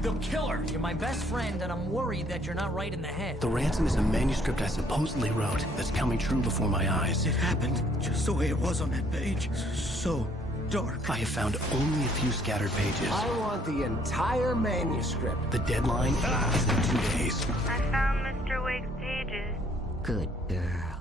The killer! You're my best friend, and I'm worried that you're not right in the head. The ransom is a manuscript I supposedly wrote that's coming true before my eyes. It happened just the way it was on that page. So dark. I have found only a few scattered pages. I want the entire manuscript. The deadline is in 2 days. I found Mr. Wake's pages. Good girl.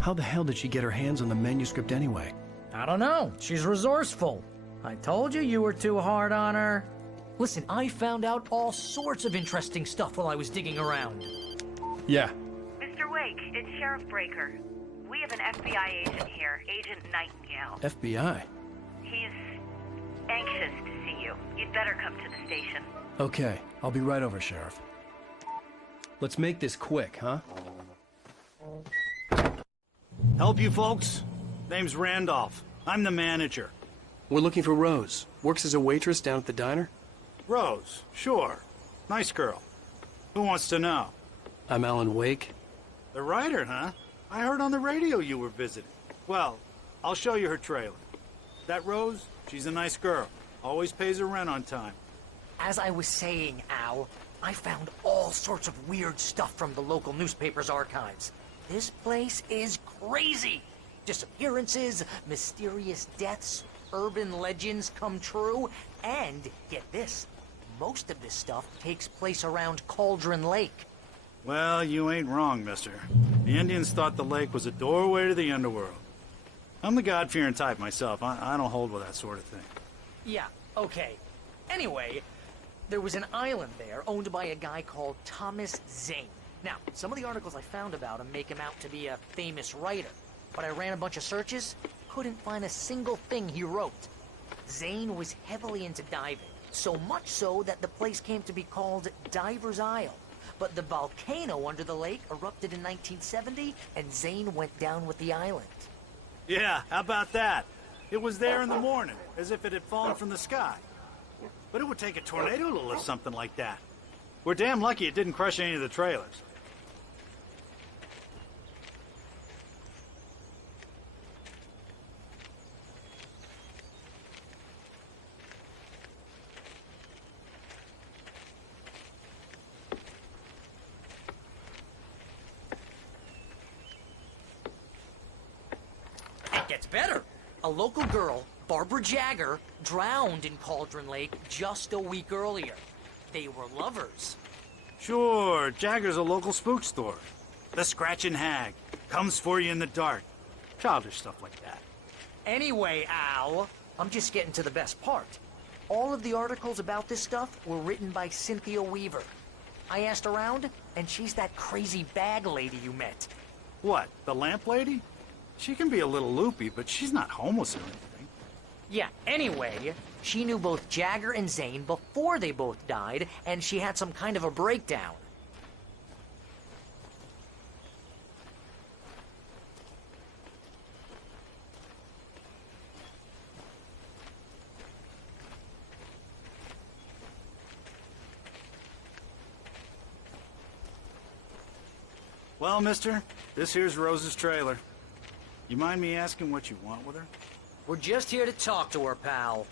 How the hell did she get her hands on the manuscript anyway? I don't know. She's resourceful. I told you were too hard on her. Listen, I found out all sorts of interesting stuff while I was digging around. Yeah. Mr. Wake, it's Sheriff Breaker. We have an FBI agent here, Agent Nightingale. FBI? He's anxious to see you. You'd better come to the station. Okay, I'll be right over, Sheriff. Let's make this quick, huh? Help you folks? Name's Randolph. I'm the manager. We're looking for Rose. Works as a waitress down at the diner. Rose, sure. Nice girl. Who wants to know? I'm Alan Wake. The writer, huh? I heard on the radio you were visiting. Well, I'll show you her trailer. That Rose, she's a nice girl. Always pays her rent on time. As I was saying, Al, I found all sorts of weird stuff from the local newspaper's archives. This place is crazy. Disappearances, mysterious deaths, urban legends come true, and get this, most of this stuff takes place around Cauldron Lake. Well, you ain't wrong, mister. The Indians thought the lake was a doorway to the underworld. I'm the God-fearing type myself. I don't hold with that sort of thing. Yeah, okay. Anyway, there was an island there owned by a guy called Thomas Zane. Now, some of the articles I found about him make him out to be a famous writer, but I ran a bunch of searches, couldn't find a single thing he wrote. Zane was heavily into diving, so much so that the place came to be called Diver's Isle. But the volcano under the lake erupted in 1970, and Zane went down with the island. Yeah, how about that? It was there in the morning, as if it had fallen from the sky. But it would take a tornado to lift something like that. We're damn lucky it didn't crush any of the trailers. It gets better. A local girl, Barbara Jagger, drowned in Cauldron Lake just a week earlier. They were lovers. Sure, Jagger's a local spook store. The Scratching Hag. Comes for you in the dark. Childish stuff like that. Anyway, Al, I'm just getting to the best part. All of the articles about this stuff were written by Cynthia Weaver. I asked around, and she's that crazy bag lady you met. What, the lamp lady? She can be a little loopy, but she's not homeless or anything. Yeah, anyway, she knew both Jagger and Zane before they both died, and she had some kind of a breakdown. Well, mister, this here's Rose's trailer. You mind me asking what you want with her? We're just here to talk to her, pal.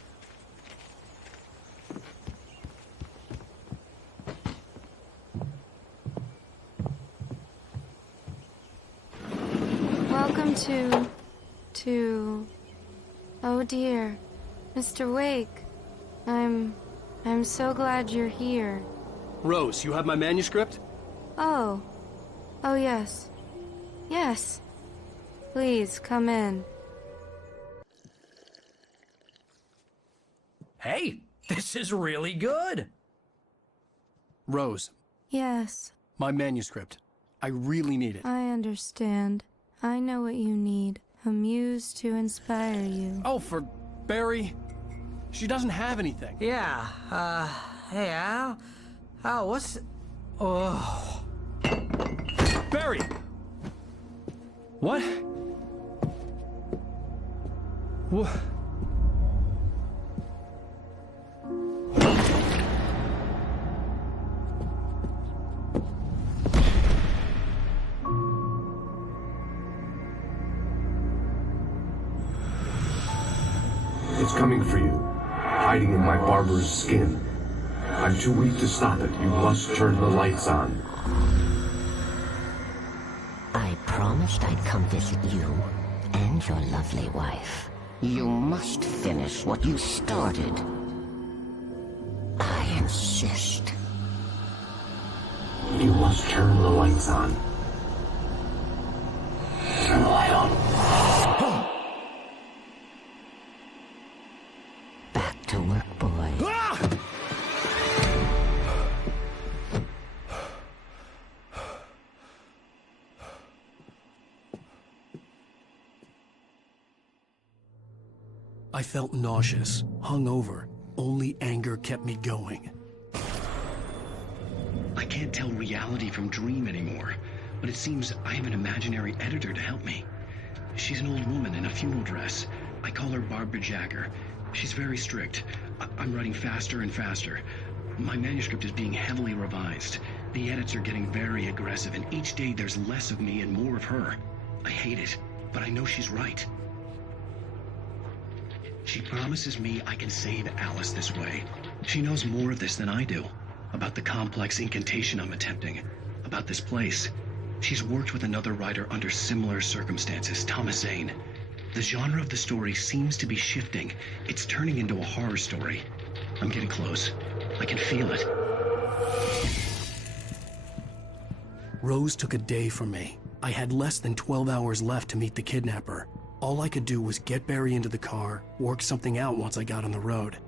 Welcome to... Oh dear, Mr. Wake. I'm so glad you're here. Rose, you have my manuscript? Oh. Oh yes. Yes. Please, come in. Hey, this is really good. Rose, Yes, my manuscript. I really need it. I understand. I know what you need. A muse to inspire you. Oh, for Barry? She doesn't have anything. Yeah, hey, Al? Al, what's... Oh... Barry! What? What? It's coming coming for you, hiding in my barber's skin. I'm too weak to stop it. You must turn the lights on. I promised I'd come visit you and your lovely wife. You must finish what you started. I insist. You must turn the lights on. Turn the light on. Back to work, boy. I felt nauseous, hungover. Only anger kept me going. I can't tell reality from dream anymore, but it seems I have an imaginary editor to help me. She's an old woman in a funeral dress. I call her Barbara Jagger. She's very strict. I'm writing faster and faster. My manuscript is being heavily revised. The edits are getting very aggressive, and each day there's less of me and more of her. I hate it, but I know she's right. She promises me I can save Alice this way. She knows more of this than I do. About the complex incantation I'm attempting. About this place. She's worked with another writer under similar circumstances, Thomas Zane. The genre of the story seems to be shifting. It's turning into a horror story. I'm getting close. I can feel it. Rose took a day from me. I had less than 12 hours left to meet the kidnapper. All I could do was get Barry into the car, work something out once I got on the road.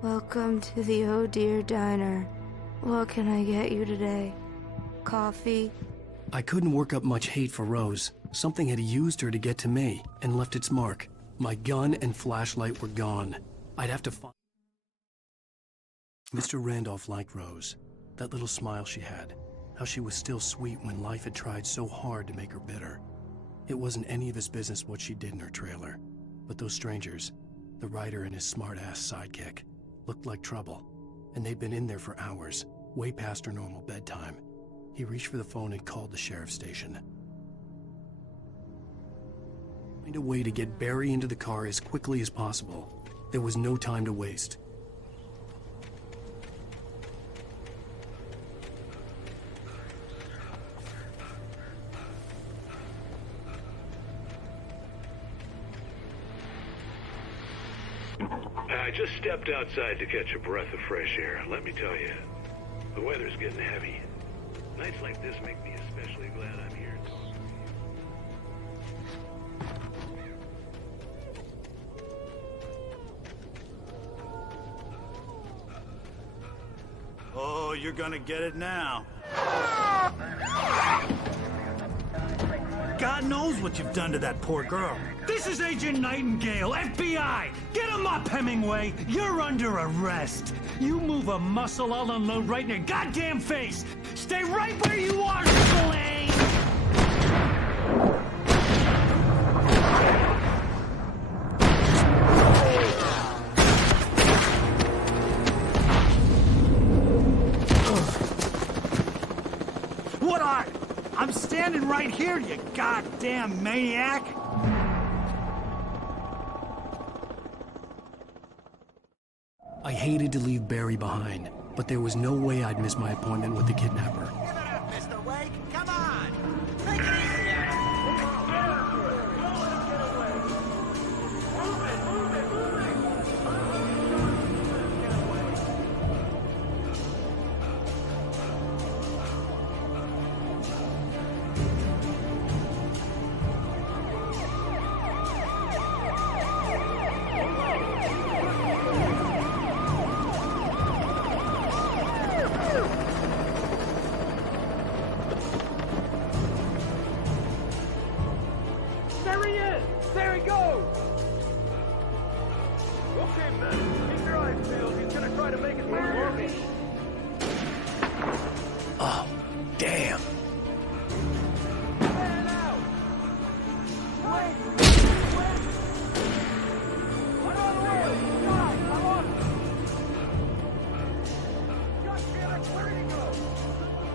Welcome to the Oh Dear Diner. What can I get you today? Coffee? I couldn't work up much hate for Rose. Something had used her to get to me and left its mark. My gun and flashlight were gone. I'd have to find... Mr. Randolph liked Rose. That little smile she had. How she was still sweet when life had tried so hard to make her bitter. It wasn't any of his business what she did in her trailer. But those strangers, the writer and his smart-ass sidekick, looked like trouble. And they'd been in there for hours, way past her normal bedtime. He reached for the phone and called the sheriff's station. Find a way to get Barry into the car as quickly as possible. There was no time to waste. I just stepped outside to catch a breath of fresh air. Let me tell you, the weather's getting heavy. Nights like this make me especially glad I'm here. Oh, you're gonna get it now. God knows what you've done to that poor girl. This is Agent Nightingale, FBI! Get him up, Hemingway! You're under arrest! You move a muscle, I'll unload right in your goddamn face! Stay right where you are, Spillane! What are you? I'm standing right here, you goddamn maniac! I hated to leave Barry behind, but there was no way I'd miss my appointment with the kidnapper. Give it up, Mr. Wake! Come on! Take it easy, There he is! There he goes! Okay, man. Keep your eyes peeled. He's gonna try to make his way for me. Oh, damn. Man out! Wait! I'm on the way! Stop! I'm on it! God damn it! Where did he go?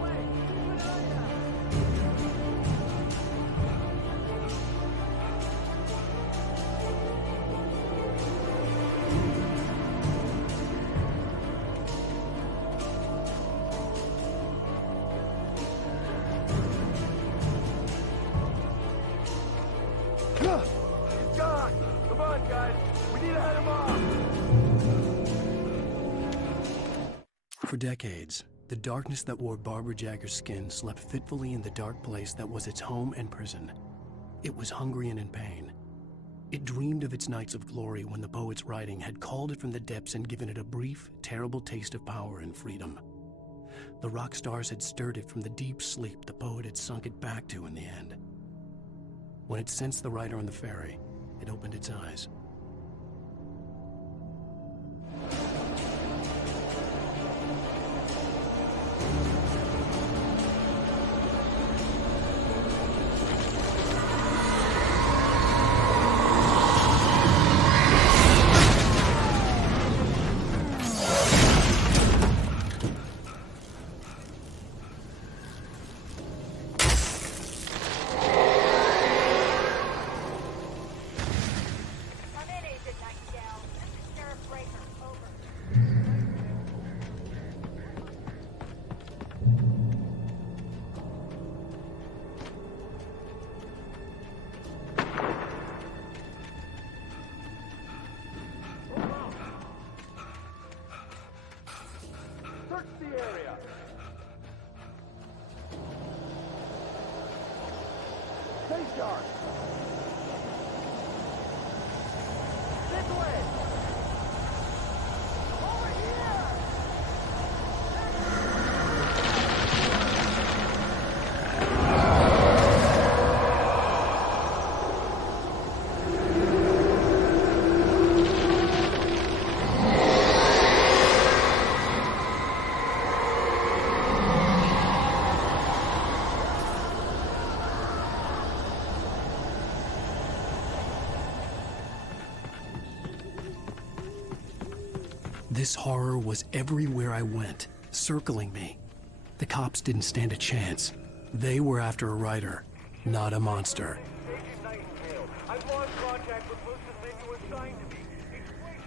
Wait! Keep an eye out! For decades, the darkness that wore Barbara Jagger's skin slept fitfully in the dark place that was its home and prison. It was hungry and in pain. It dreamed of its nights of glory when the poet's writing had called it from the depths and given it a brief, terrible taste of power and freedom. The rock stars had stirred it from the deep sleep the poet had sunk it back to in the end. When it sensed the writer on the ferry, it opened its eyes. Search the area. Stay sharp. This way. Over here. This horror was everywhere I went, circling me. The cops didn't stand a chance. They were after a writer, not a monster. Agent Nightingale, I've lost contact with most of the men you assigned to me. Explain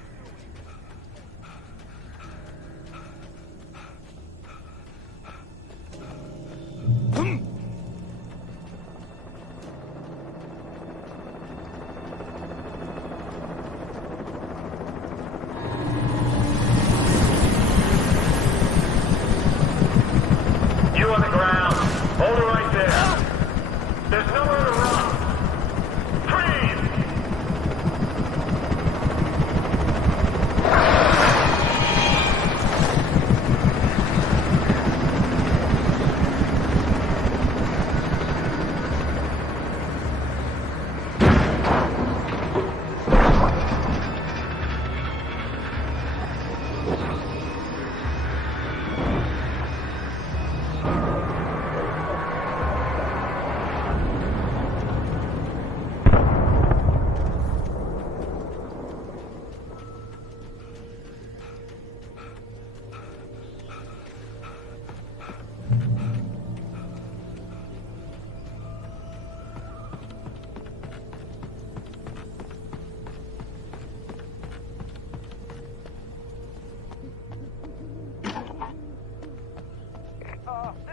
You on the ground. Hold it right there. There's nowhere to run. Freeze!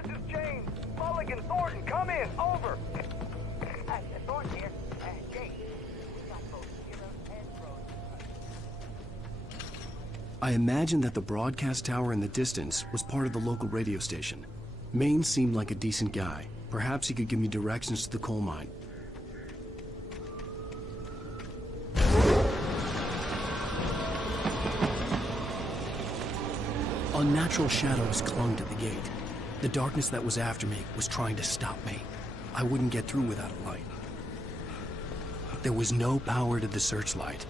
This is James. Mulligan, Thornton, come in. Over. Thornton here. James. We got both heroes and pros. I imagined that the broadcast tower in the distance was part of the local radio station. Maine seemed like a decent guy. Perhaps he could give me directions to the coal mine. Unnatural shadows clung to the gate. The darkness that was after me was trying to stop me. I wouldn't get through without a light. There was no power to the searchlight.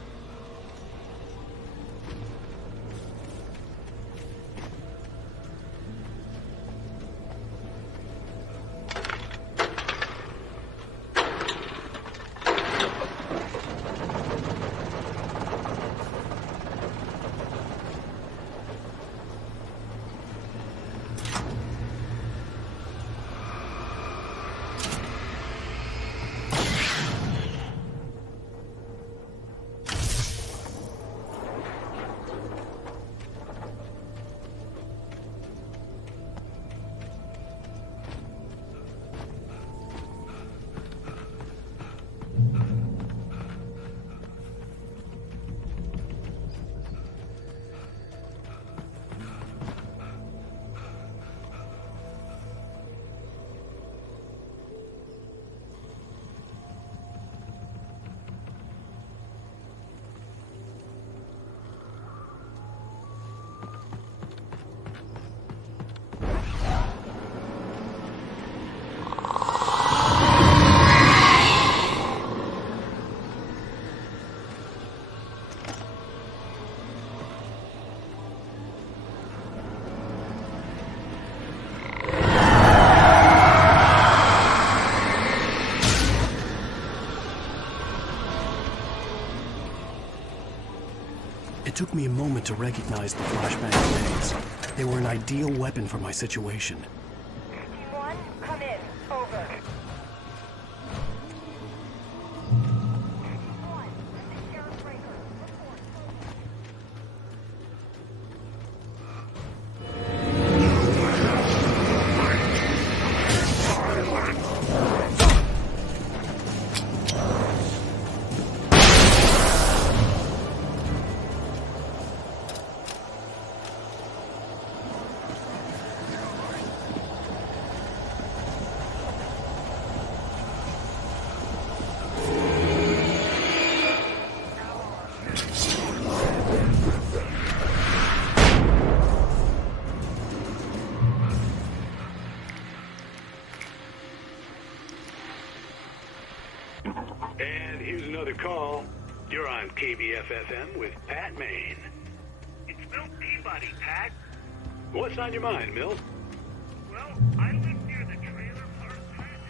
took me a moment to recognize the flashbang grenades. They were an ideal weapon for my situation. Team 1, come in. Over. And here's another call. You're on KBF-FM with Pat Maine. It's Milt Peabody, Pat. What's on your mind, Milt? Well, I live near the trailer park plant.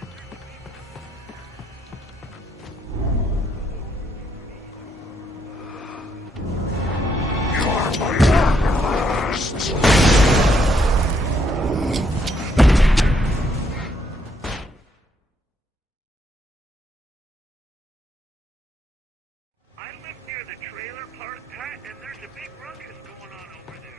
I live near the trailer park, Pat, and there's a big ruckus going on over there.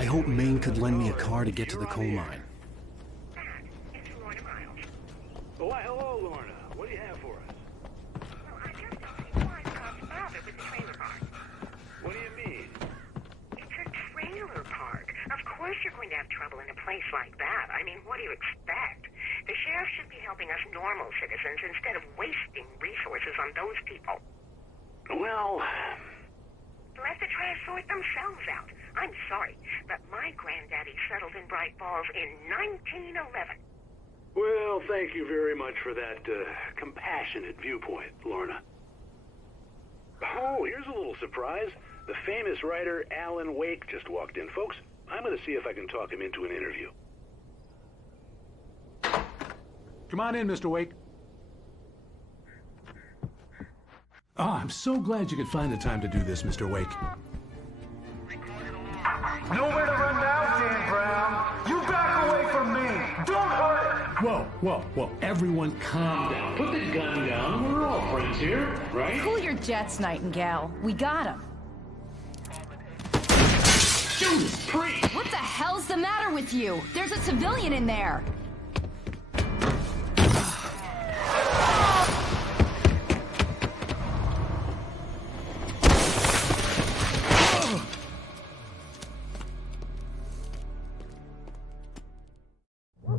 I hoped Maine could lend me a car to get to the coal mine. Why, hello, Lorna. What do you have for us? Well, I just don't see why Scott's bother with the trailer park. What do you mean? It's a trailer park. Of course you're going to have trouble in a place like that. I mean, what do you expect? The sheriff should be helping us normal citizens instead of wasting resources on those people. Well... Let the trash sort themselves out. I'm sorry, but my granddaddy settled in Bright Falls in 1911. Well, thank you very much for that compassionate viewpoint, Lorna. Oh, here's a little surprise. The famous writer Alan Wake just walked in. Folks, I'm going to see if I can talk him into an interview. Come on in, Mr. Wake. Oh, I'm so glad you could find the time to do this, Mr. Wake. Nowhere to run now, Dan Brown. You back away from me. Don't hurt her. Whoa. Everyone calm down. Put the gun down. We're all friends here, right? Cool your jets, Nightingale. We got him. Judas Priest! What the hell's the matter with you? There's a civilian in there.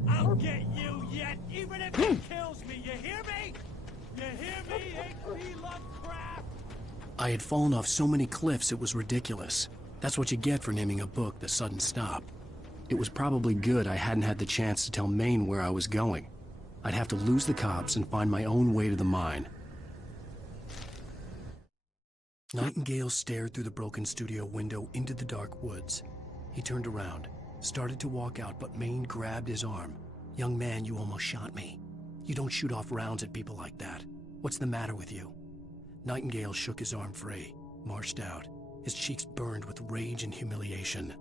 I'll get you yet, even if it kills me. You hear me? You hear me, H.P. Lovecraft? I had fallen off so many cliffs it was ridiculous. That's what you get for naming a book The Sudden Stop. It was probably good I hadn't had the chance to tell Maine where I was going. I'd have to lose the cops and find my own way to the mine. Nightingale stared through the broken studio window into the dark woods. He turned around, started to walk out, but Maine grabbed his arm. "Young man, you almost shot me. You don't shoot off rounds at people like that. What's the matter with you?" Nightingale shook his arm free, marched out. His cheeks burned with rage and humiliation.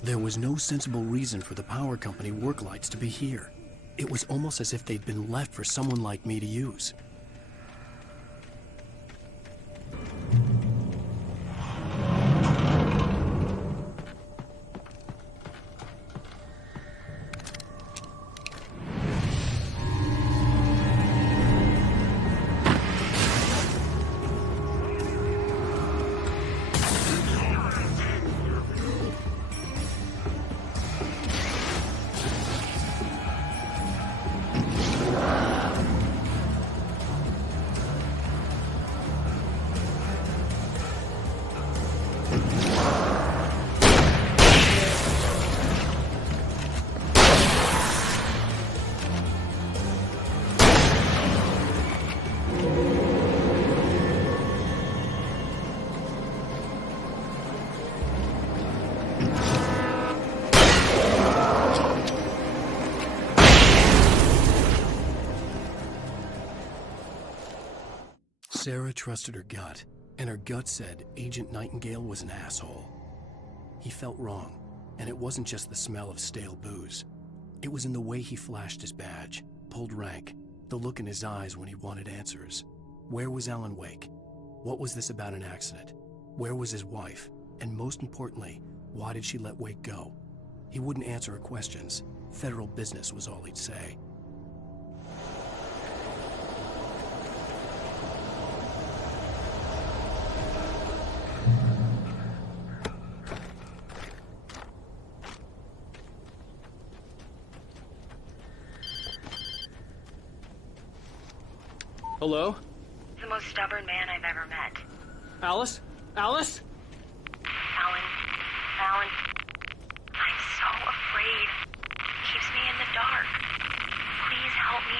There was no sensible reason for the power company work lights to be here. It was almost as if they'd been left for someone like me to use. Sarah trusted her gut, and her gut said Agent Nightingale was an asshole. He felt wrong, and it wasn't just the smell of stale booze. It was in the way he flashed his badge, pulled rank, the look in his eyes when he wanted answers. Where was Alan Wake? What was this about an accident? Where was his wife? And most importantly, why did she let Wake go? He wouldn't answer her questions. Federal business was all he'd say. Hello? The most stubborn man I've ever met. Alice? Alice? Alan. I'm so afraid. It keeps me in the dark. Please help me.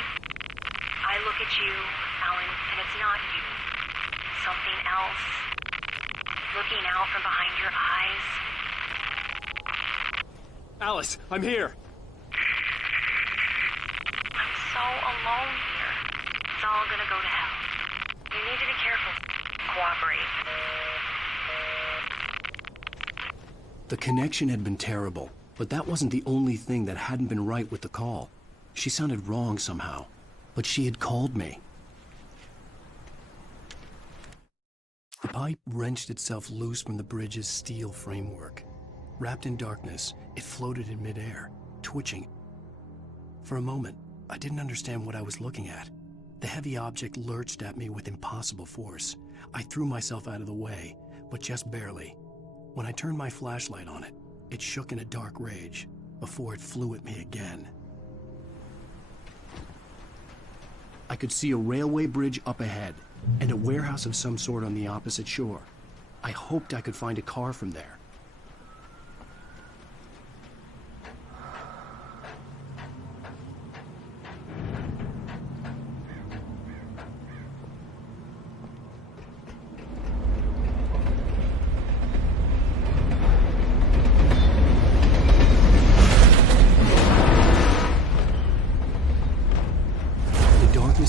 I look at you, Alan, and it's not you. else? Looking out from behind your eyes? Alice, I'm here. I'm so alone here. It's all gonna go to hell. You need to be careful. Cooperate. The connection had been terrible, but that wasn't the only thing that hadn't been right with the call. She sounded wrong somehow, but she had called me. The pipe wrenched itself loose from the bridge's steel framework. Wrapped in darkness, it floated in midair, twitching. For a moment, I didn't understand what I was looking at. The heavy object lurched at me with impossible force. I threw myself out of the way, but just barely. When I turned my flashlight on it, it shook in a dark rage before it flew at me again. I could see a railway bridge up ahead and a warehouse of some sort on the opposite shore. I hoped I could find a car from there.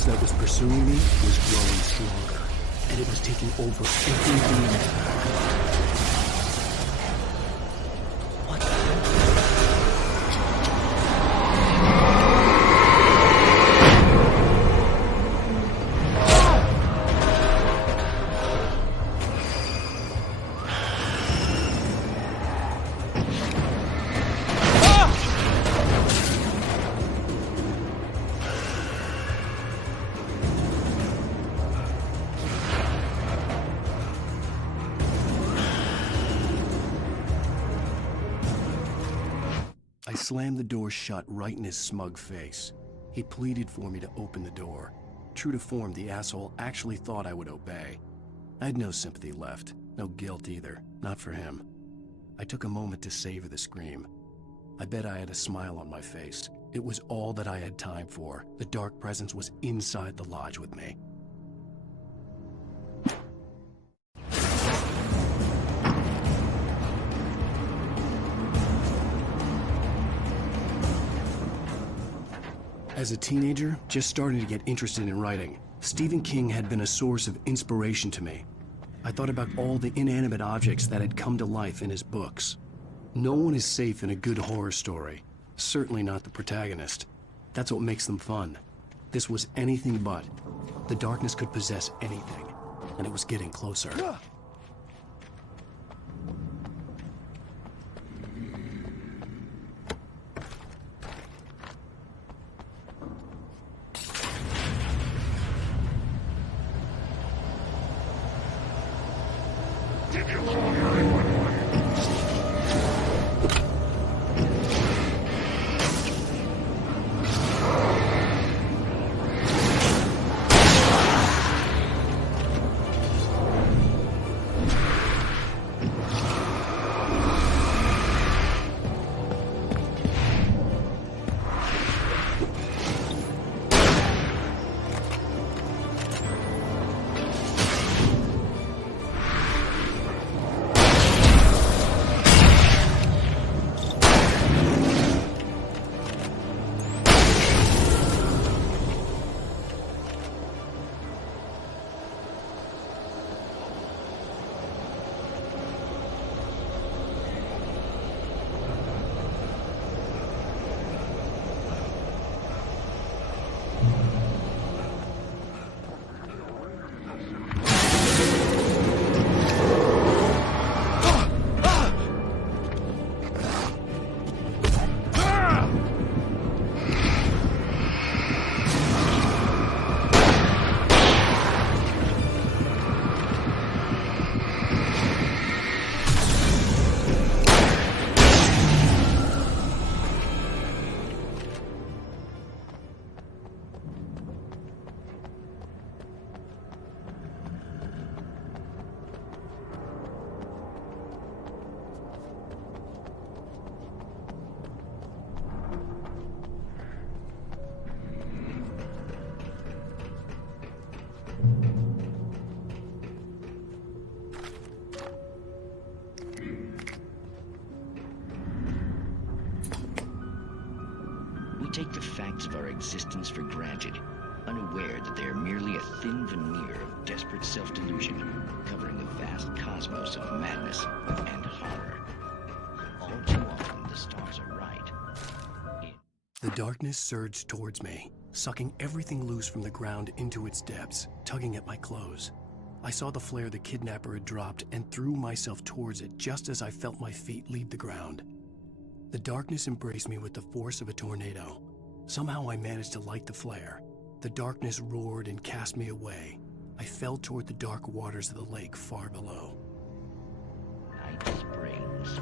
That was pursuing me was growing stronger, and it was taking over everything in I slammed the door shut right in his smug face. He pleaded for me to open the door. True to form, the asshole actually thought I would obey. I had no sympathy left, no guilt either, not for him. I took a moment to savor the scream. I bet I had a smile on my face. It was all that I had time for. The dark presence was inside the lodge with me. As a teenager, just starting to get interested in writing, Stephen King had been a source of inspiration to me. I thought about all the inanimate objects that had come to life in his books. No one is safe in a good horror story. Certainly not the protagonist. That's what makes them fun. This was anything but. The darkness could possess anything, and it was getting closer. take the facts of our existence for granted, unaware that they are merely a thin veneer of desperate self-delusion, covering a vast cosmos of madness and horror. All too often, the stars are right. The darkness surged towards me, sucking everything loose from the ground into its depths, tugging at my clothes. I saw the flare the kidnapper had dropped and threw myself towards it just as I felt my feet leave the ground. The darkness embraced me with the force of a tornado. Somehow I managed to light the flare. The darkness roared and cast me away. I fell toward the dark waters of the lake far below. Night Springs.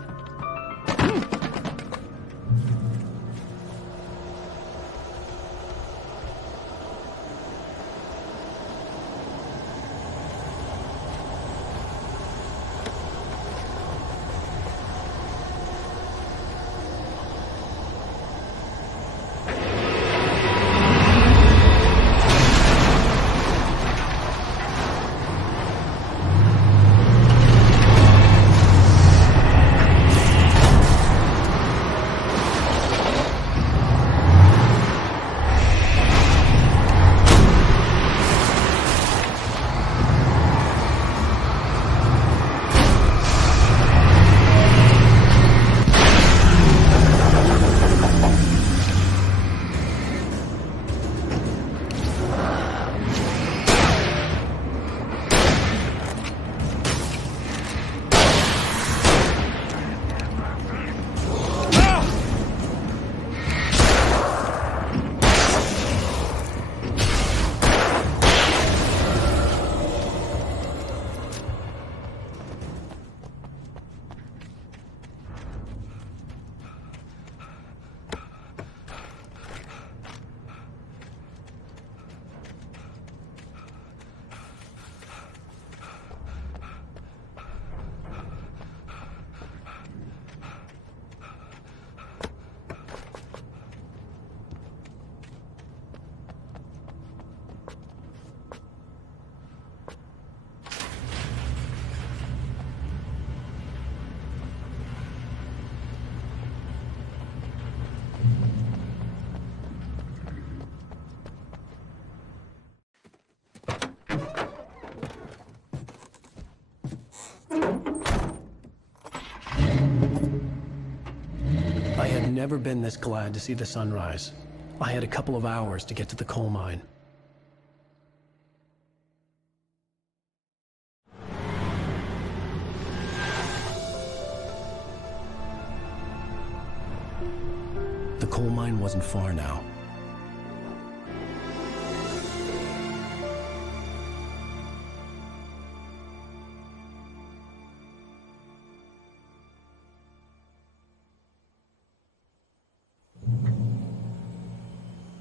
I had never been this glad to see the sunrise. I had a couple of hours to get to the coal mine. The coal mine wasn't far now.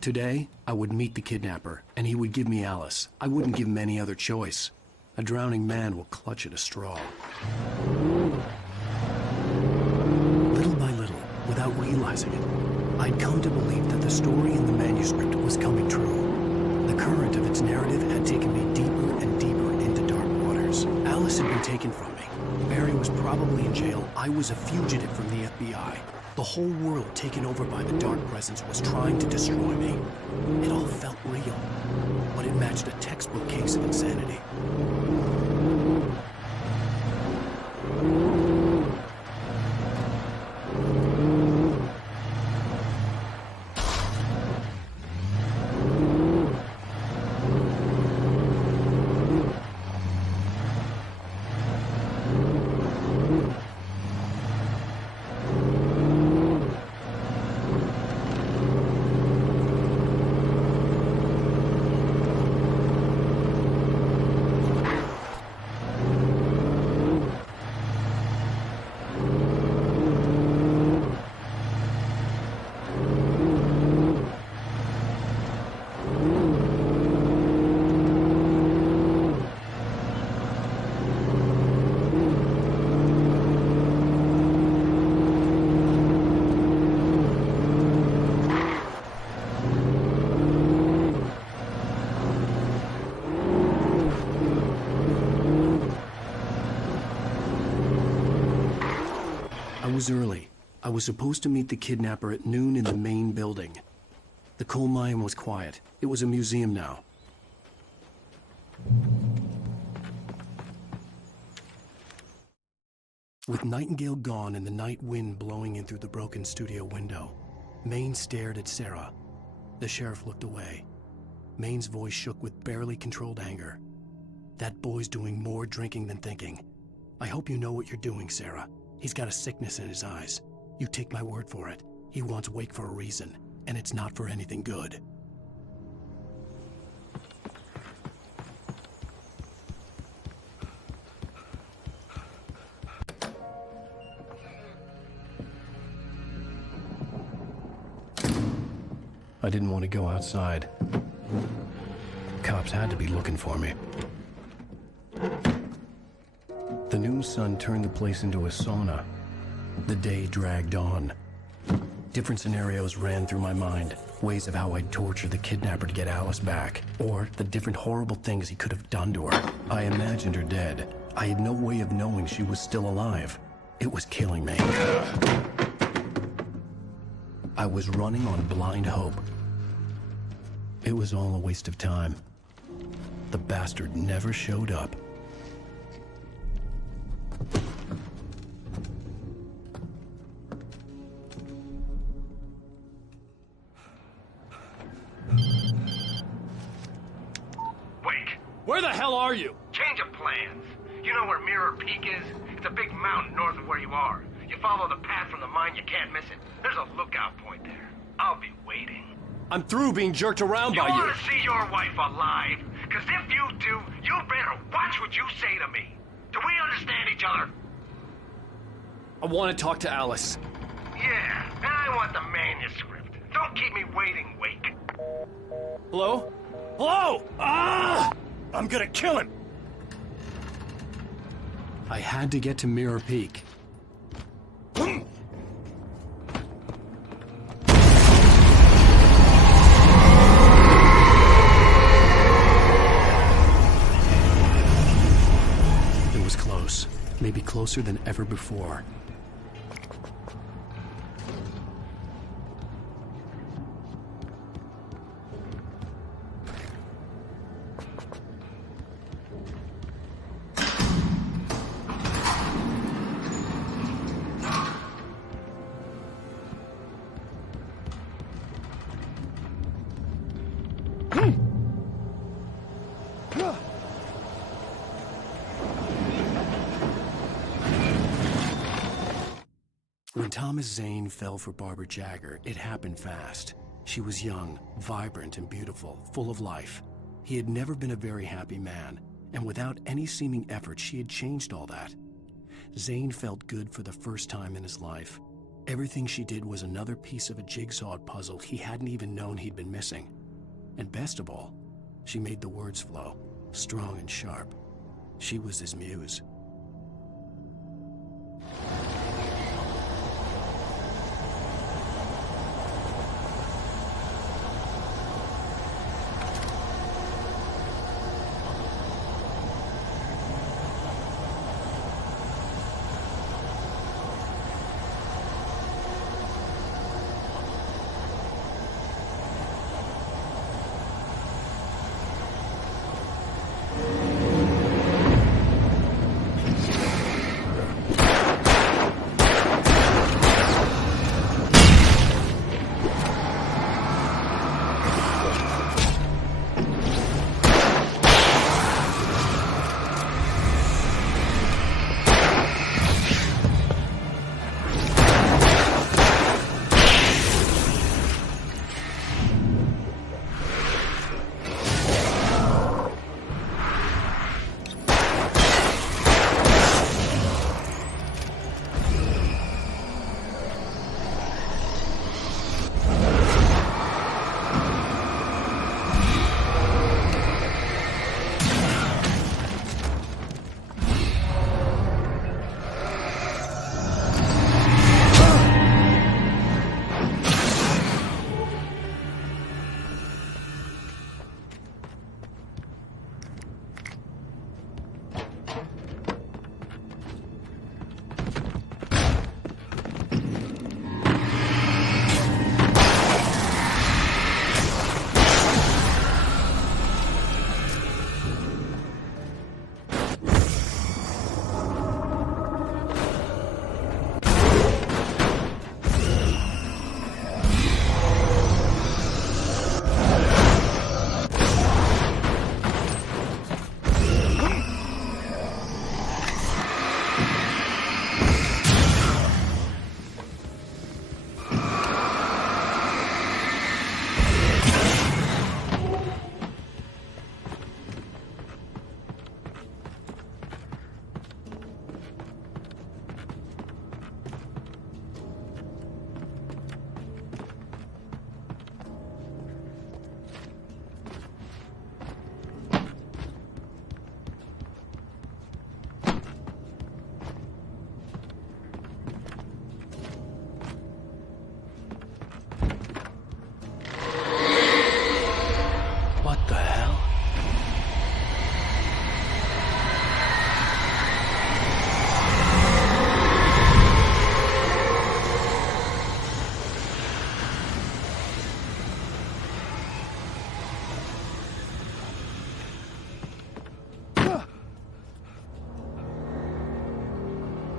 Today, I would meet the kidnapper, and he would give me Alice. I wouldn't give him any other choice. A drowning man will clutch at a straw. Little by little, without realizing it, I'd come to believe that the story in the manuscript was coming true. The current of its narrative had taken me deeper and deeper into dark waters. Alice had been taken from me. Barry was probably in jail. I was a fugitive from the FBI. The whole world taken over by the Dark Presence was trying to destroy me. It all felt real, but it matched a textbook case of insanity. I was early. I was supposed to meet the kidnapper at noon in the main building. The coal mine was quiet. It was a museum now. With Nightingale gone and the night wind blowing in through the broken studio window, Maine stared at Sarah. The sheriff looked away. Maine's voice shook with barely controlled anger. That boy's doing more drinking than thinking. I hope you know what you're doing, Sarah. He's got a sickness in his eyes. You take my word for it. He wants Wake for a reason, and it's not for anything good. I didn't want to go outside. Cops had to be looking for me. The noon sun turned the place into a sauna. The day dragged on. Different scenarios ran through my mind. Ways of how I'd torture the kidnapper to get Alice back. Or the different horrible things he could have done to her. I imagined her dead. I had no way of knowing she was still alive. It was killing me. I was running on blind hope. It was all a waste of time. The bastard never showed up. Wake! Where the hell are you? Change of plans. You know where Mirror Peak is? It's a big mountain north of where you are. You follow the path from the mine, you can't miss it. There's a lookout point there. I'll be waiting. I'm through being jerked around by You you. want to see your wife alive? Because if you do, you better watch what you say to me. Do we understand each other? I want to talk to Alice. Yeah, and I want the manuscript. Don't keep me waiting, Wake. Hello? Hello! Ah! I'm gonna kill him! I had to get to Mirror Peak. It was close. Maybe closer than ever before. When Thomas Zane fell for Barbara Jagger, it happened fast. She was young, vibrant, and beautiful, full of life. He had never been a very happy man, and without any seeming effort, she had changed all that. Zane felt good for the first time in his life. Everything she did was another piece of a jigsaw puzzle he hadn't even known he'd been missing. And best of all, she made the words flow, strong and sharp. She was his muse.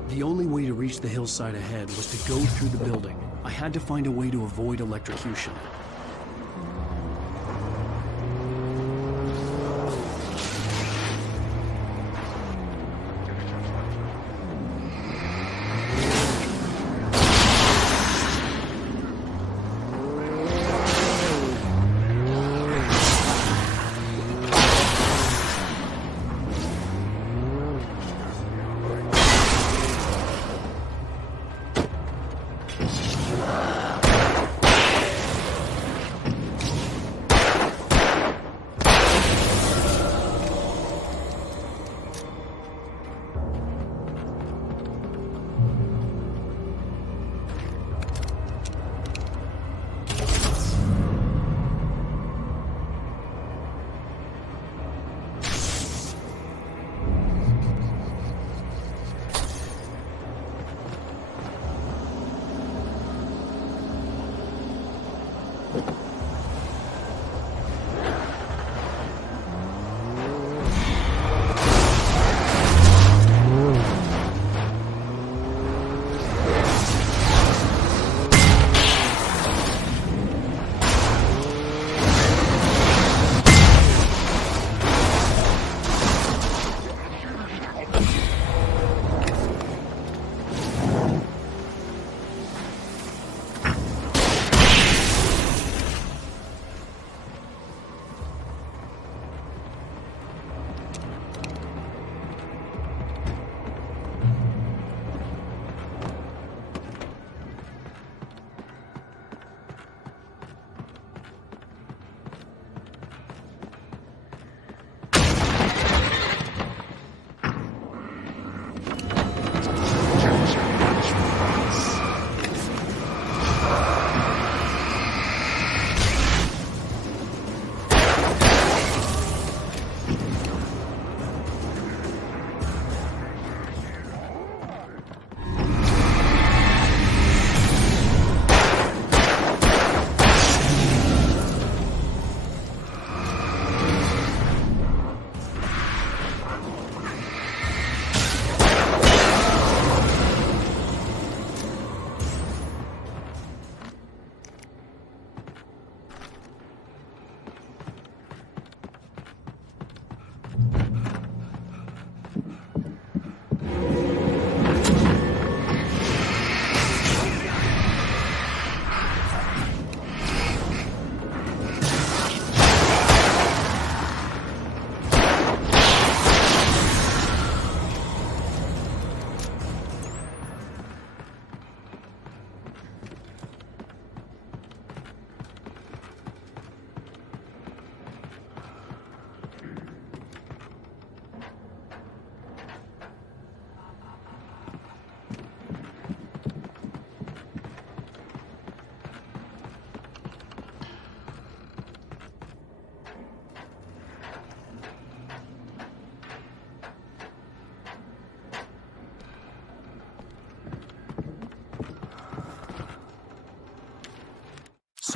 The only way to reach the hillside ahead was to go through the building. I had to find a way to avoid electrocution.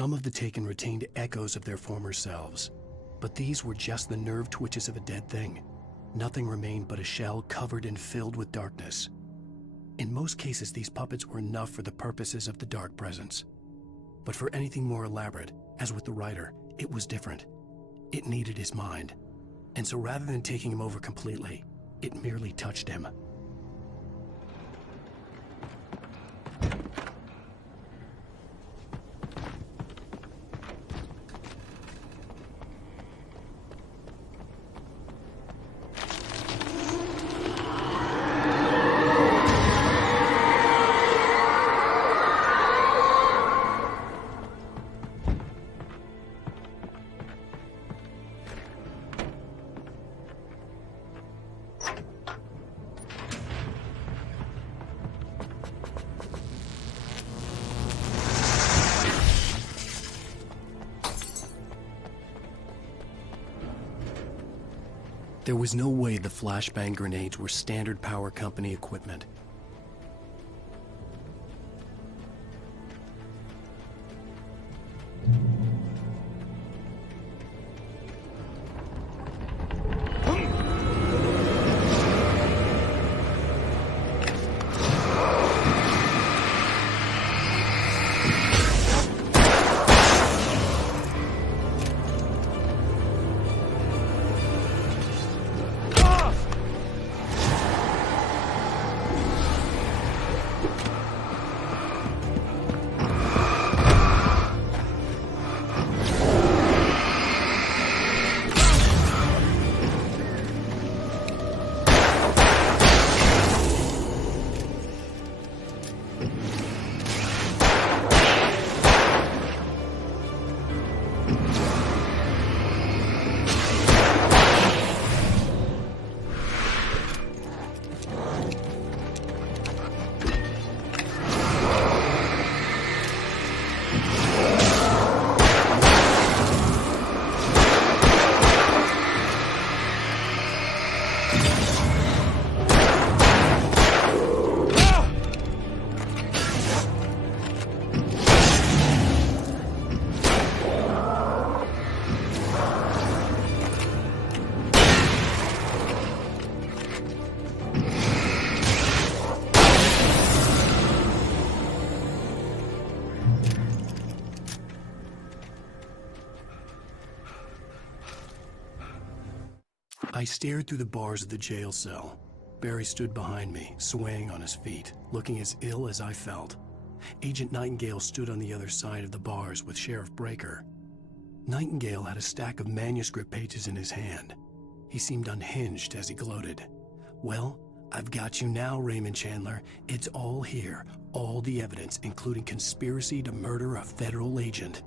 Some of the Taken retained echoes of their former selves, but these were just the nerve twitches of a dead thing. Nothing remained but a shell covered and filled with darkness. In most cases, these puppets were enough for the purposes of the Dark Presence. But for anything more elaborate, as with the writer, it was different. It needed his mind. And so rather than taking him over completely, it merely touched him. There was no way the flashbang grenades were Standard Power Company equipment. I stared through the bars of the jail cell. Barry stood behind me, swaying on his feet, looking as ill as I felt. Agent Nightingale stood on the other side of the bars with Sheriff Breaker. Nightingale had a stack of manuscript pages in his hand. He seemed unhinged as he gloated. "Well, I've got you now, Raymond Chandler. It's all here. All the evidence, including conspiracy to murder a federal agent."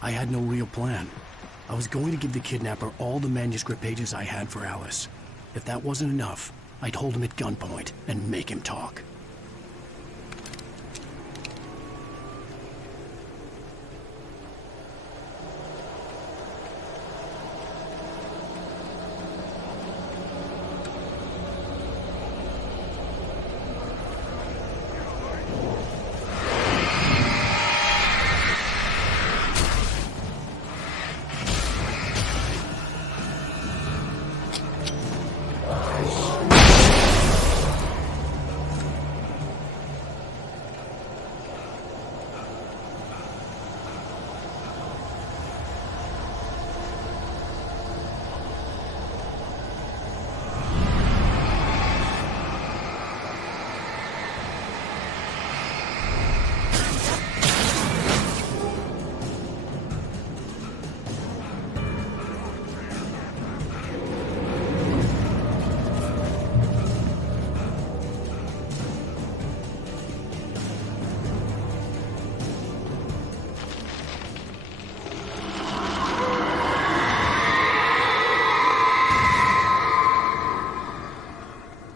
I had no real plan. I was going to give the kidnapper all the manuscript pages I had for Alice. If that wasn't enough, I'd hold him at gunpoint and make him talk.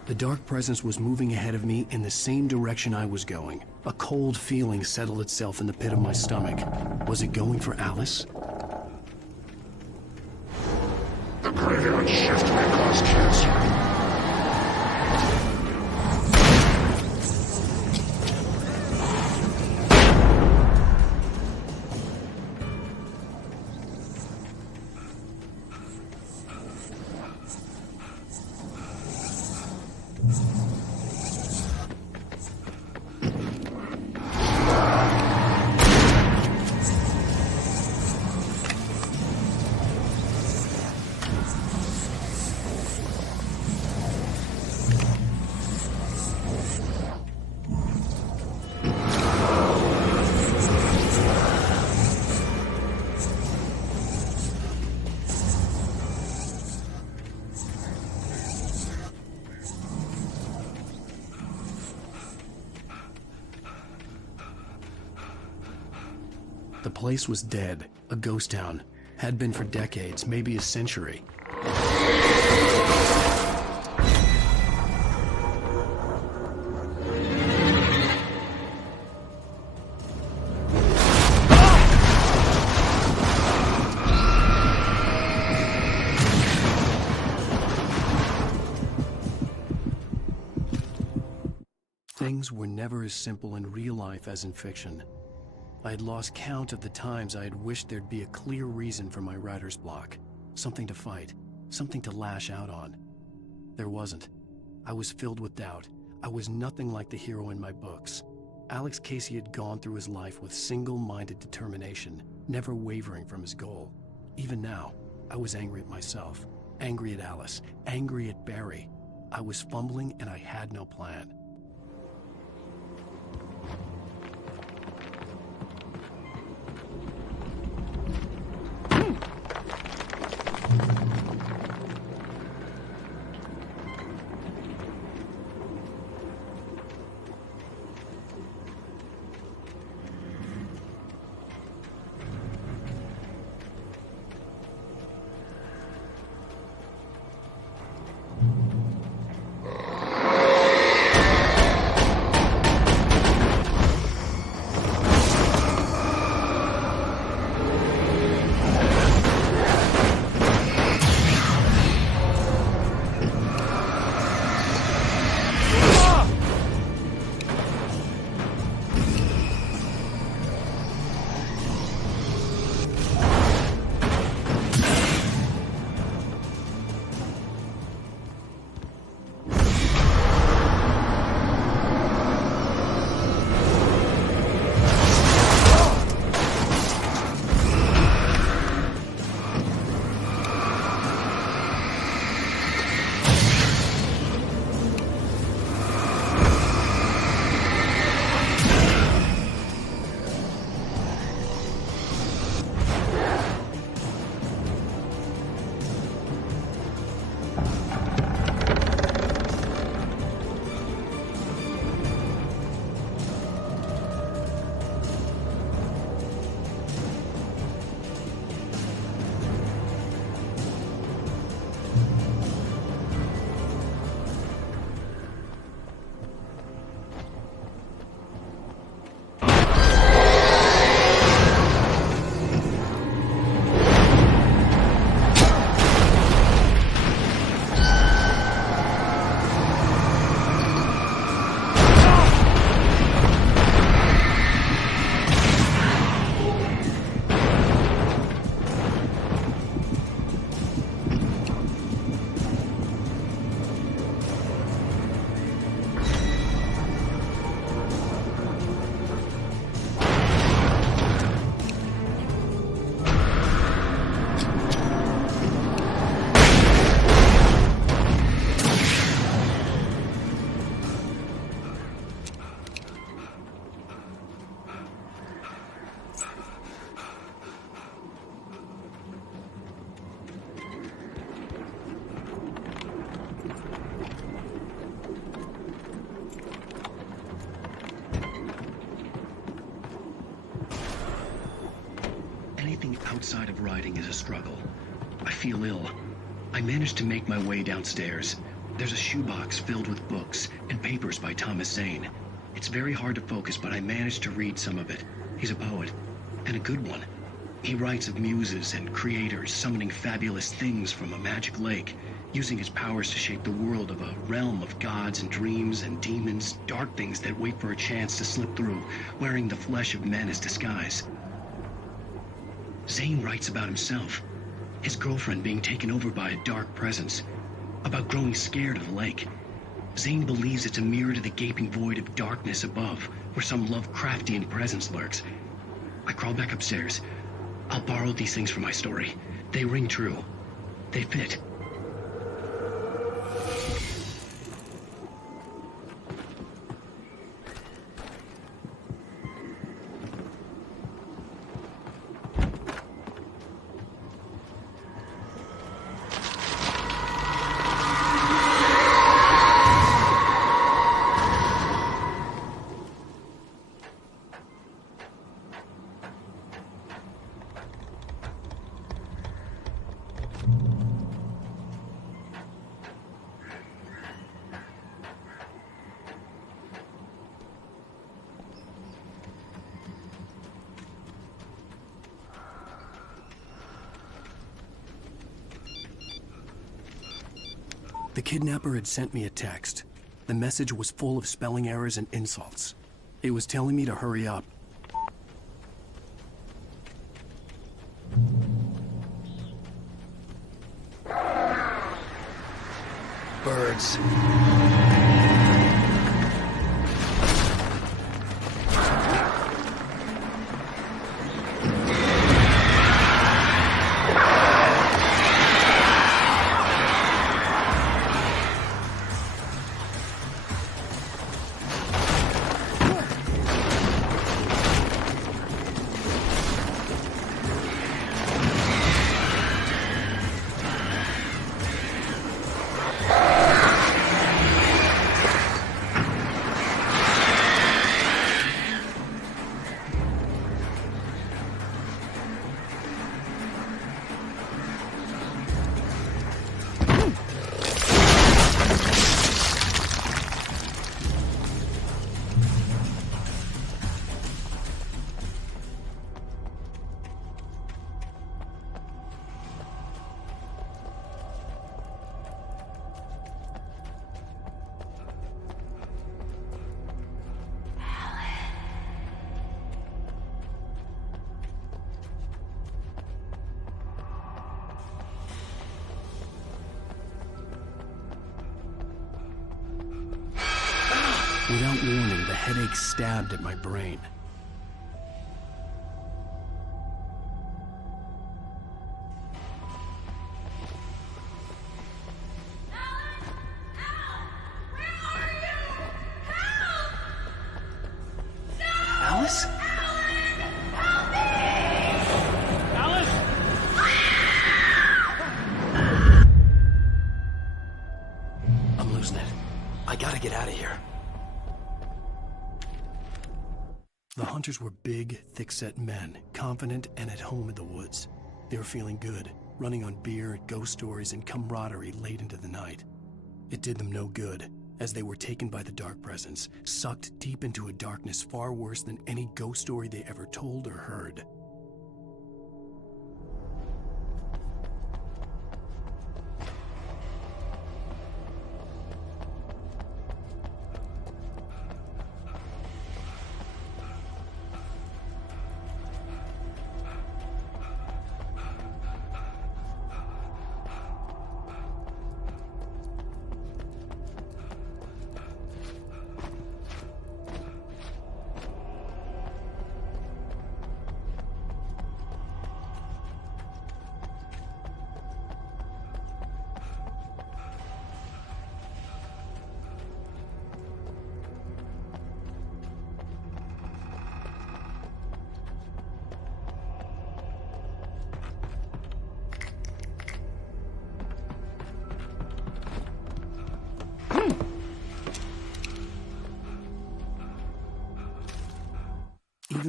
The dark presence was moving ahead of me in the same direction I was going. A cold feeling settled itself in the pit of my stomach. Was it going for Alice? The graveyard shift may cause cancer. The place was dead, a ghost town. Had been for decades, maybe a century. Things were never as simple in real life as in fiction. I had lost count of the times I had wished there'd be a clear reason for my writer's block. Something to fight, something to lash out on. There wasn't. I was filled with doubt. I was nothing like the hero in my books. Alex Casey had gone through his life with single-minded determination, never wavering from his goal. Even now, I was angry at myself, angry at Alice, angry at Barry. I was fumbling and I had no plan. outside of writing is a struggle. I feel ill. I managed to make my way downstairs. There's a shoebox filled with books and papers by Thomas Zane. It's very hard to focus, but I managed to read some of it. He's a poet, and a good one. He writes of muses and creators summoning fabulous things from a magic lake, using his powers to shape the world of a realm of gods and dreams and demons, dark things that wait for a chance to slip through, wearing the flesh of men as disguise. Zane writes about himself, his girlfriend being taken over by a dark presence, about growing scared of the lake. Zane believes it's a mirror to the gaping void of darkness above, where some Lovecraftian presence lurks. I crawl back upstairs. I'll borrow these things for my story. They ring true. They fit. The kidnapper had sent me a text. The message was full of spelling errors and insults. It was telling me to hurry up. Birds. Without warning, the headache stabbed at my brain. Alice? I'm losing it. I gotta get out of here. The hunters were big, thick-set men, confident and at home in the woods. They were feeling good, running on beer, ghost stories, and camaraderie late into the night. It did them no good, as they were taken by the dark presence, sucked deep into a darkness far worse than any ghost story they ever told or heard.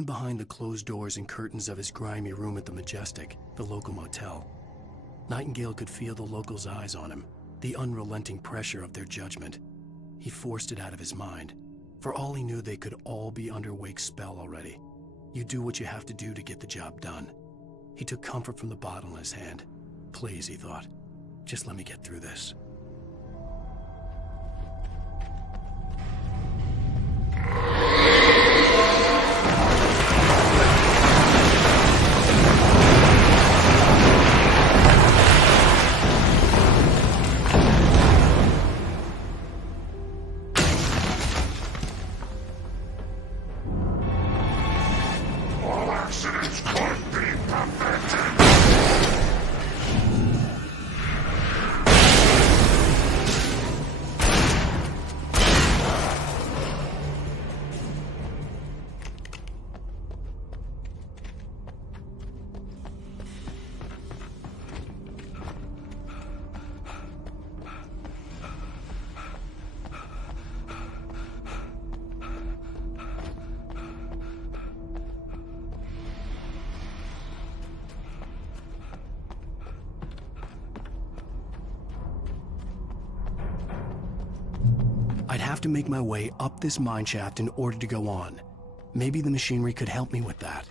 Even behind the closed doors and curtains of his grimy room at the Majestic, the local motel, Nightingale could feel the locals' eyes on him, the unrelenting pressure of their judgment. He forced it out of his mind. For all he knew, they could all be under Wake's spell already. You do what you have to do to get the job done. He took comfort from the bottle in his hand. Please, he thought, just let me get through this. All accidents could be prevented. I'd have to make my way up this mine shaft in order to go on. Maybe the machinery could help me with that.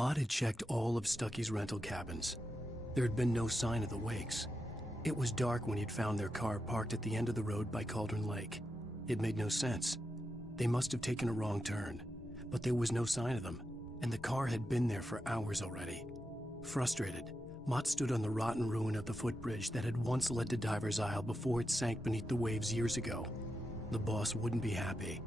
Mott had checked all of Stucky's rental cabins. There had been no sign of the Wakes. It was dark when he'd found their car parked at the end of the road by Cauldron Lake. It made no sense. They must have taken a wrong turn, but there was no sign of them, and the car had been there for hours already. Frustrated, Mott stood on the rotten ruin of the footbridge that had once led to Diver's Isle before it sank beneath the waves years ago. The boss wouldn't be happy.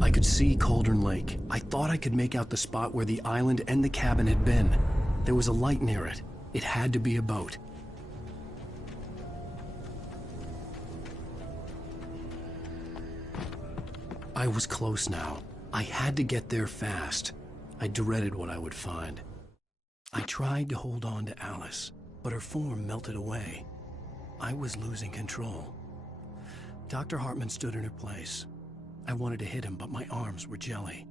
I could see Cauldron Lake. I thought I could make out the spot where the island and the cabin had been. There was a light near it. It had to be a boat. I was close now. I had to get there fast. I dreaded what I would find. I tried to hold on to Alice, but her form melted away. I was losing control. Dr. Hartman stood in her place. I wanted to hit him, but my arms were jelly.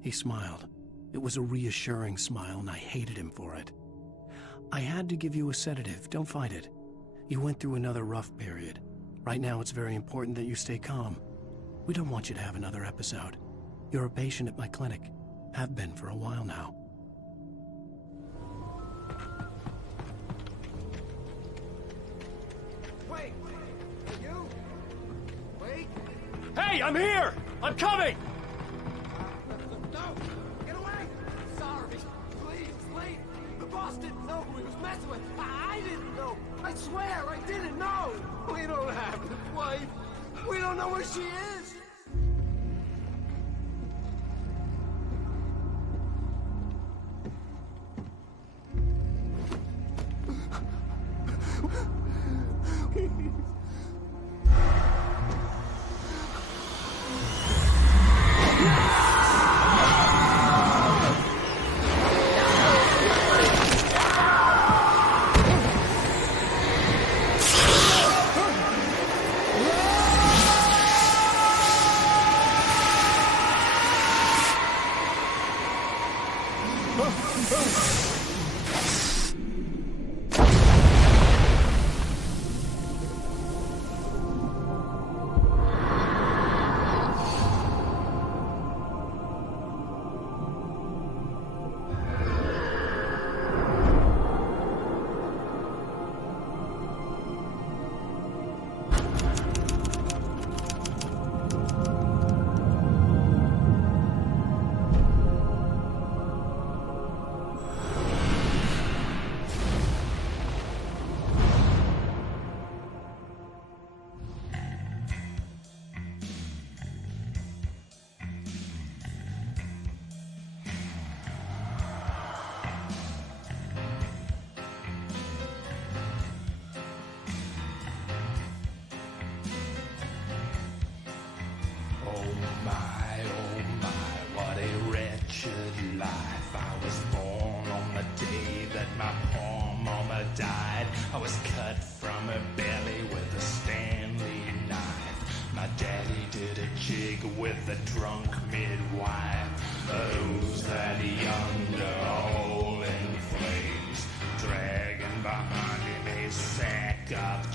He smiled. It was a reassuring smile, and I hated him for it. I had to give you a sedative. Don't fight it. You went through another rough period. Right now, it's very important that you stay calm. We don't want you to have another episode. You're a patient at my clinic. Have been for a while now. Wait! You? Wait! Hey, I'm here! I'm coming! No! Get away! Sorry. Please, wait! The boss didn't know who he was messing with. I didn't know. I swear I didn't know. We don't have his wife. We don't know where she is. with the drunk midwife. Who's that yonder hole in flames, dragging behind him a sack of